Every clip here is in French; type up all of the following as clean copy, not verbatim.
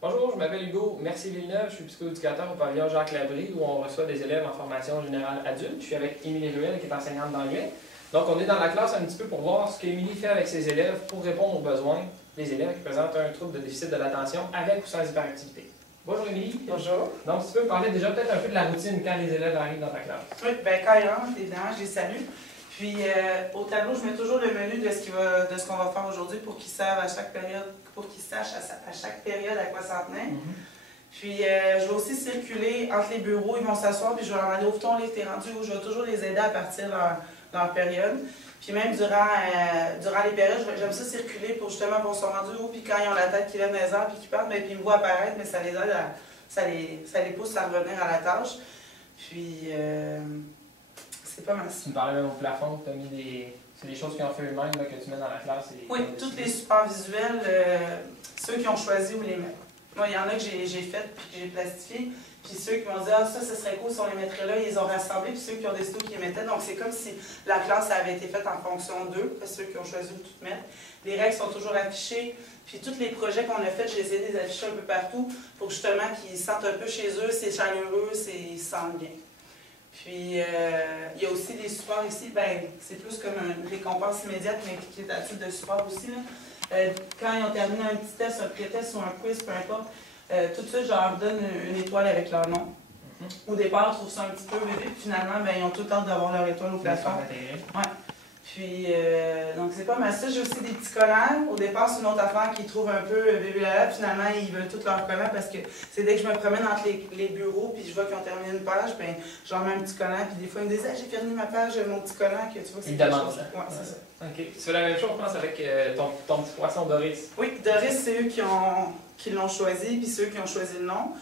Bonjour, je m'appelle Hugo Mercier-Villeneuve, je suis psychoéducateur au pavillon Jacques-Labrie où on reçoit des élèves en formation générale adulte. Je suis avec Émilie Ruel qui est enseignante d'anglais. Donc on est dans la classe un petit peu pour voir ce qu'Émilie fait avec ses élèves pour répondre aux besoins des élèves qui présentent un trouble de déficit de l'attention avec ou sans hyperactivité. Bonjour Émilie. Bonjour. Donc si tu peux me parler déjà peut-être un peu de la routine quand les élèves arrivent dans ta classe. Oui, bien quand ils rentrent, évidemment, je les salue. Puis au tableau, je mets toujours le menu de ce qu'on va faire aujourd'hui pour qu'ils savent à chaque période, pour qu'ils sachent à chaque période à quoi s'en tenir. Puis je vais aussi circuler entre les bureaux, ils vont s'asseoir, puis je vais leur demander où ton livre t'es rendu, où je vais toujours les aider à partir de leur période. Puis même durant les périodes, j'aime ça circuler pour justement pour se rendre où, puis quand ils ont la tête qui lève dans les airs, puis qu'ils partent, puis ils me voient apparaître, mais ça les aide ça les pousse à revenir à la tâche. Puis c'est pas mal. Tu me parlais même au plafond, tu as mis c'est des choses qu'ils ont fait eux-mêmes que tu mets dans la classe. Oui, tous les supports visuels, ceux qui ont choisi où les mettre. Moi, il y en a que j'ai fait puis que j'ai plastifié. Puis ceux qui m'ont dit « Ah, ça serait cool si on les mettrait là », ils les ont rassemblés. Puis ceux qui ont décidé où ils les mettaient. Donc, c'est comme si la classe avait été faite en fonction d'eux, ceux qui ont choisi où tout mettre. Les règles sont toujours affichées. Puis tous les projets qu'on a faits, j'ai essayé de les afficher un peu partout pour justement qu'ils se sentent un peu chez eux, c'est chaleureux, ils se sentent bien. Puis, il y a aussi des supports ici, c'est plus comme une récompense immédiate, mais qui est à titre de support aussi. Là. Quand ils ont terminé un petit test, un pré-test ou un quiz, peu importe, tout de suite, je leur donne une étoile avec leur nom. Au départ, ils trouvent ça un petit peu bébé, puis finalement, ils ont tout le temps d'avoir leur étoile au plafond. Ouais. Puis, donc c'est pas mal ça. J'ai aussi des petits collants. Au départ, c'est une autre affaire qu'ils trouvent un peu bébé là. Finalement, ils veulent tous leurs collants parce que c'est dès que je me promène entre les bureaux puis je vois qu'ils ont terminé une page, je leur mets un petit collant. Puis des fois, ils me disent « Ah, j'ai fini ma page, mon petit collant. » que tu vois, c'est quelque chose. Ouais, c'est ça. OK. Tu fais la même chose, je pense, avec ton petit poisson Doris. Oui, Doris, c'est eux qui l'ont choisi, puis c'est eux qui ont choisi le nom.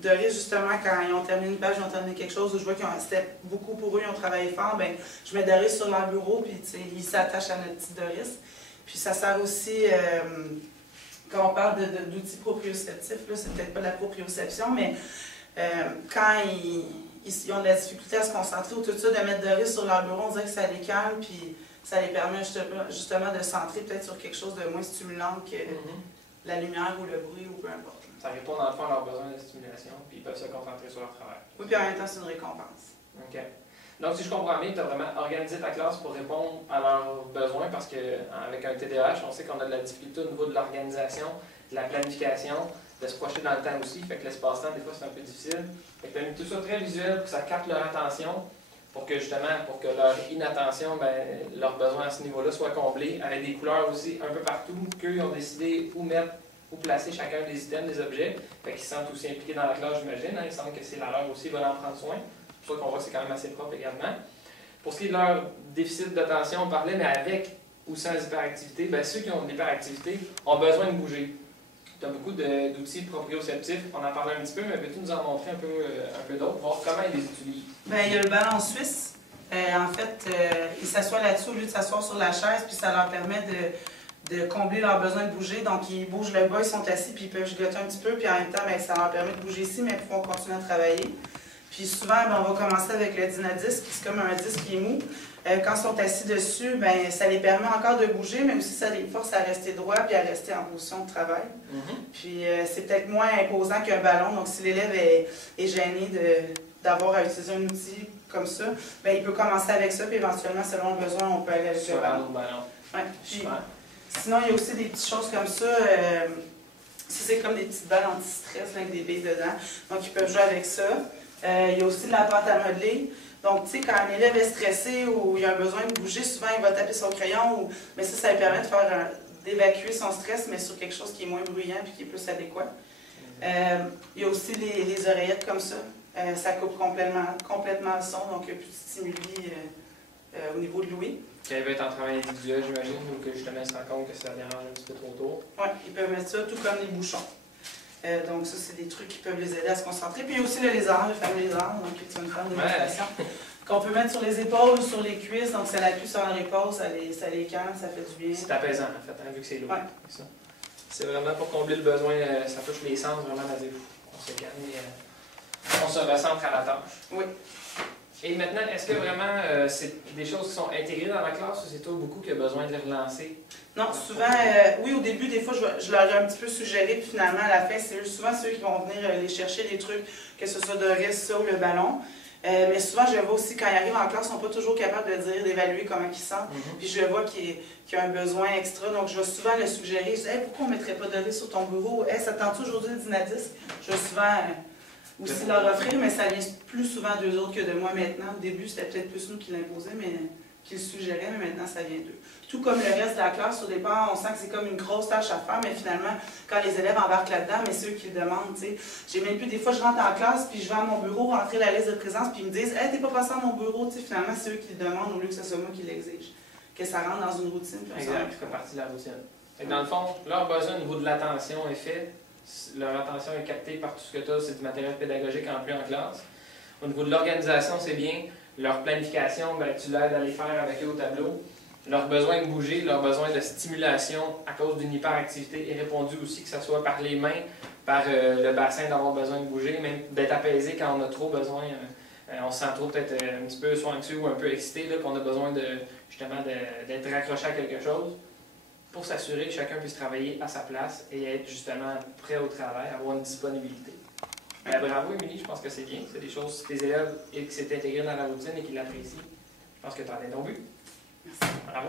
Doris, justement, quand ils ont terminé une page, ils ont terminé quelque chose où je vois que c'était beaucoup pour eux, ils ont travaillé fort, je mets Doris sur leur bureau, puis ils s'attachent à notre petit Doris. Puis ça sert aussi, quand on parle d'outils proprioceptifs, c'est peut-être pas la proprioception, mais quand ils ont de la difficulté à se concentrer ou tout ça, de mettre Doris sur leur bureau, on dirait que ça les calme, puis ça les permet justement de centrer peut-être sur quelque chose de moins stimulant que la lumière ou le bruit ou peu importe. Ça répond dans le fond à leurs besoins de stimulation, puis ils peuvent se concentrer sur leur travail. Oui, puis en même temps, c'est une récompense. OK. Donc, si je comprends bien, tu as vraiment organisé ta classe pour répondre à leurs besoins, parce qu'avec un TDAH, on sait qu'on a de la difficulté au niveau de l'organisation, de la planification, de se projeter dans le temps aussi, fait que l'espace-temps, des fois, c'est un peu difficile. Fait que tu as mis tout ça très visuel pour que ça capte leur attention, pour que justement, pour que leur inattention, leurs besoins à ce niveau-là soient comblés, avec des couleurs aussi un peu partout, qu'eux ont décidé où mettre, où placer chacun des items, des objets. Fait qu'ils se sentent aussi impliqués dans la classe, j'imagine. Ils sentent que c'est la leur aussi, ils veulent en prendre soin. C'est pour ça qu'on voit que c'est quand même assez propre également. Pour ce qui est de leur déficit d'attention, on parlait, mais avec ou sans hyperactivité, ceux qui ont de l'hyperactivité ont besoin de bouger. Tu as beaucoup d'outils proprioceptifs, on en parlait un petit peu, mais peux-tu nous en montrer un peu d'autres, voir comment ils les utilisent? Il y a le ballon suisse. En fait, ils s'assoient là-dessus au lieu de s'asseoir sur la chaise, puis ça leur permet de combler leurs besoins de bouger. Donc, ils bougent le bas, ils sont assis, puis ils peuvent gigoter un petit peu, puis en même temps, ça leur permet de bouger ici, mais ils pourront continuer à travailler. Puis souvent, on va commencer avec le dynadisque, qui est comme un disque qui est mou. Quand ils sont assis dessus, ça les permet encore de bouger, mais aussi ça les force à rester droit puis à rester en position de travail. Puis c'est peut-être moins imposant qu'un ballon. Donc, si l'élève est gêné d'avoir à utiliser un outil comme ça, il peut commencer avec ça, puis éventuellement, selon le besoin, on peut aller avec le ballon. Ouais. Puis, sinon, il y a aussi des petites choses comme ça. C'est comme des petites balles anti-stress avec des billes dedans. Donc, ils peuvent jouer avec ça. Il y a aussi de la pâte à modeler. Donc, tu sais, quand un élève est stressé ou il a besoin de bouger, souvent il va taper son crayon. Mais ça lui permet d'évacuer son stress, mais sur quelque chose qui est moins bruyant et qui est plus adéquat. Il y a aussi les oreillettes comme ça. Ça coupe complètement le son, donc il n'y a plus de stimuli au niveau de l'ouïe. Quand il va être en travail individuel, j'imagine, ou que justement il se rend compte que ça dérange un petit peu trop tôt. Oui, ils peuvent mettre ça tout comme les bouchons. Donc ça, c'est des trucs qui peuvent les aider à se concentrer. Puis il y a aussi le lézard, le fameux lézard, donc c'est une forme de méditation qu'on peut mettre sur les épaules ou sur les cuisses. Donc ça l'appuie sur leur épaule, ça les calme, ça fait du bien. C'est apaisant en fait, vu que c'est lourd. Ouais. C'est vraiment pour combler le besoin, ça touche les sens vraiment à dire on se calme et on se recentre à la tâche. Oui. Et maintenant, est-ce que vraiment c'est des choses qui sont intégrées dans la classe ou c'est toi beaucoup qui a besoin de les relancer? Non, souvent, oui, au début, des fois, fois, je leur ai un petit peu suggéré, puis finalement, à la fin, c'est souvent ceux qui vont venir les chercher les trucs, que ce soit Doris, ça ou le ballon. Mais souvent, je le vois aussi, quand ils arrivent en classe, ils ne sont pas toujours capables de dire, d'évaluer comment ils sentent. Puis je le vois qu'il y a un besoin extra. Donc, je vais souvent le suggérer. Je dis, hey, pourquoi on ne mettrait pas Doris sur ton bureau? Hey, ça te tente aujourd'hui le dynadisme? Je vais souvent aussi leur offrir, mais ça vient plus souvent d'eux autres que de moi maintenant. Au début, c'était peut-être plus nous qui l'imposaient, mais qui le suggéraient, mais maintenant, ça vient d'eux. Tout comme le reste de la classe, au départ, on sent que c'est comme une grosse tâche à faire, mais finalement, quand les élèves embarquent là-dedans, mais ceux qui le demandent, tu sais, j'ai même plus, des fois, je rentre en classe, puis je vais à mon bureau, rentrer la liste de présence, puis ils me disent, hey, t'es pas passé à mon bureau, tu sais, finalement, c'est eux qui le demandent au lieu que ce soit moi qui l'exige. Que ça rentre dans une routine. Exact, ça fait partie de la routine. Et dans le fond, leur besoin au niveau de l'attention est fait, leur attention est captée par tout ce que tu as, c'est du matériel pédagogique en plus en classe. Au niveau de l'organisation, c'est bien. Leur planification, ben, tu l'aides à les faire avec eux au tableau. Leur besoin de bouger, leur besoin de stimulation à cause d'une hyperactivité est répondu aussi, que ce soit par les mains, par le bassin d'avoir besoin de bouger, même d'être apaisé quand on a trop besoin, on se sent trop peut-être un petit peu soit anxieux ou un peu excité, qu'on a besoin de, justement d'être raccroché à quelque chose, pour s'assurer que chacun puisse travailler à sa place et être justement prêt au travail, avoir une disponibilité. Bravo Émilie, je pense que c'est bien. C'est des choses que tes élèves et que c'est intégré dans la routine et qu'ils l'apprécient. Je pense que tu as atteint ton but. Merci. Bravo.